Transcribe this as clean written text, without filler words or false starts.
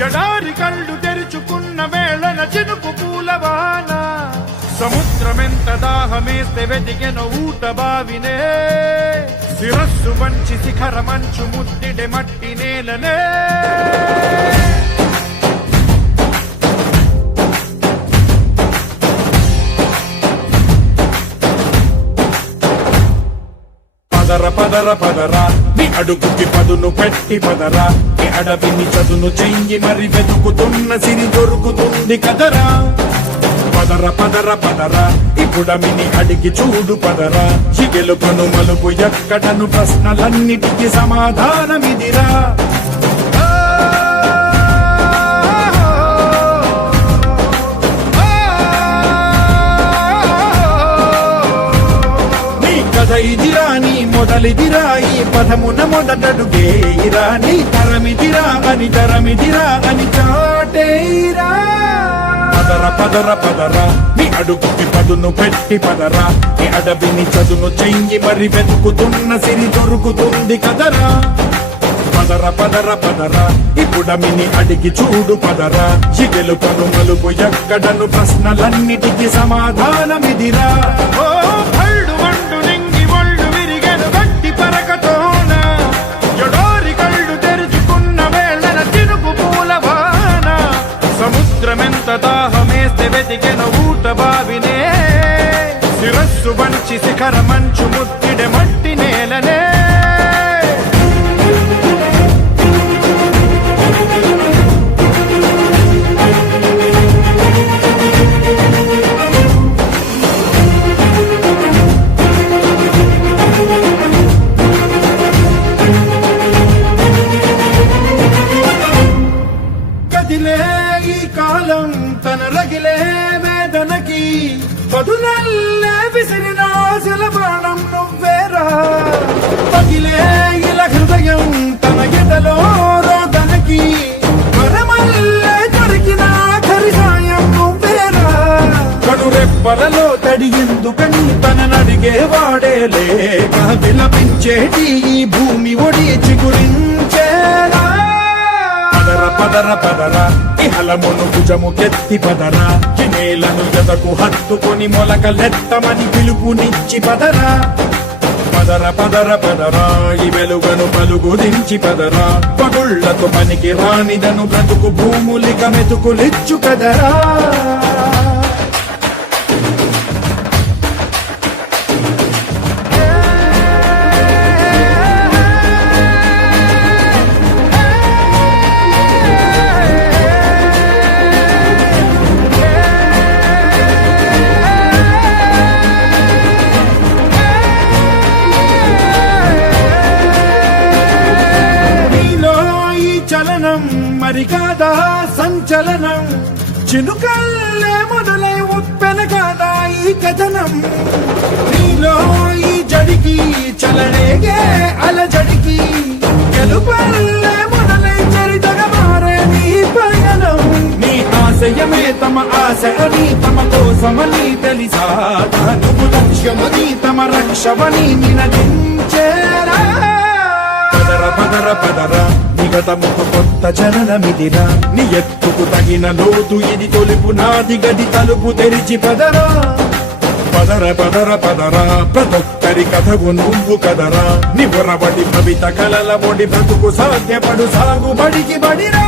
ఎడారి కళ్ళు తెరుచుకున్న వేళన చినుకు పూలవాన సముద్రమెంత దాహమేస్తే వెతికెన ఊట బావినే శిరస్సు వంచి శిఖర మంచు ముద్దిడే మట్టి నేలనే పదర పదర పదరా నీ అడుగుకి పదును పెట్టి పదరా నీ అడవిని చదును చెయ్యి మరి వెతుకుతున్న సిరి దొరుకుతుంది కదరా పదర పదర పదరా ఇప్పుడమిని అడిగి చూడు పదరా చిగెలుపను మలుపు ఎక్కడను ప్రశ్నలన్నిటికీ సమాధానమిదిరా ఇదిరా నీ మొదలిదిరా ఈ పదమున మొదటడుగేయిరా నీ తరమిదిరా అని చాటేరా పదర పదర పదరా నీ అడుగుకి పదును పెట్టి పదరా నీ అడవిని చదును చెయ్యి మరి వెతుకుతున్న సిరి దొరుకుతుంది కదరా పదర పదర పదరా ఇప్పుడమిని అడిగి చూడు పదరా చిగెలు పను మలుపు ఎక్కడను ప్రశ్నలన్నిటికీ సమాధానమిదిరా సముద్రమెంత దాహమేస్తే వెతికెన ఊట బావినే శిరస్సు వంచి శిఖర మంచు ముద్దిడే మట్టి నేలనే కాలం తన రగిలే వేదనకి పదునల్లే విసిరిన ఆశల బాణం నువ్వేరా పగిలే ఇలా హృదయం తన ఎదలో రోదనకి వరమల్లే దొరికిన ఆఖరి సాయం నువ్వేరా కడురెప్పలలో తడి ఎందుకని తననడిగే వాడే లేక విలపించేటి ఈ భూమి ఒడి చిగురించేరా పదర పదరా ఇహలమును భుజముకెత్తి పదరా నేలను ఎదకు హత్తుకొని మొలకలెత్తమని పిలుపునిచ్చి పదరా పదర పదర పదరా ఈ వెలుగను పలుగు దించి పదరా పగుళ్లతో పనికి రానిదను బ్రతుకు భూములిక మెతుకులిచ్చు కదరా మరి కాదా సంచలనం చినుకల్లే మొదలై ఉప్పెన కాదా ఈ కథనం నీలో ఈ జడికి చలనేగే అలజడికి గెలుపల్లే మొదలై చరితగా మారే నీ పయనం నీ ఆశయమే తమ ఆశ అని తమ కోసమని తెలిసా నువ్వు లక్ష్యమని తమ రక్షమని నినదించేరా పదర పదర పదరా నిగతముకు కొత్త జననమిదిరా నీ ఎత్తుకు తగిన లోతు ఇది తొలుపు నాది గది తలుపు తెరిచి పదరా పదర పదర పదరా ప్రతొక్కరి కథకు నువ్వు కదరా నివరబడి భవిత కలల బొడి బ్రతుకు సాధ్యపడు సాగుబడికి బడిరా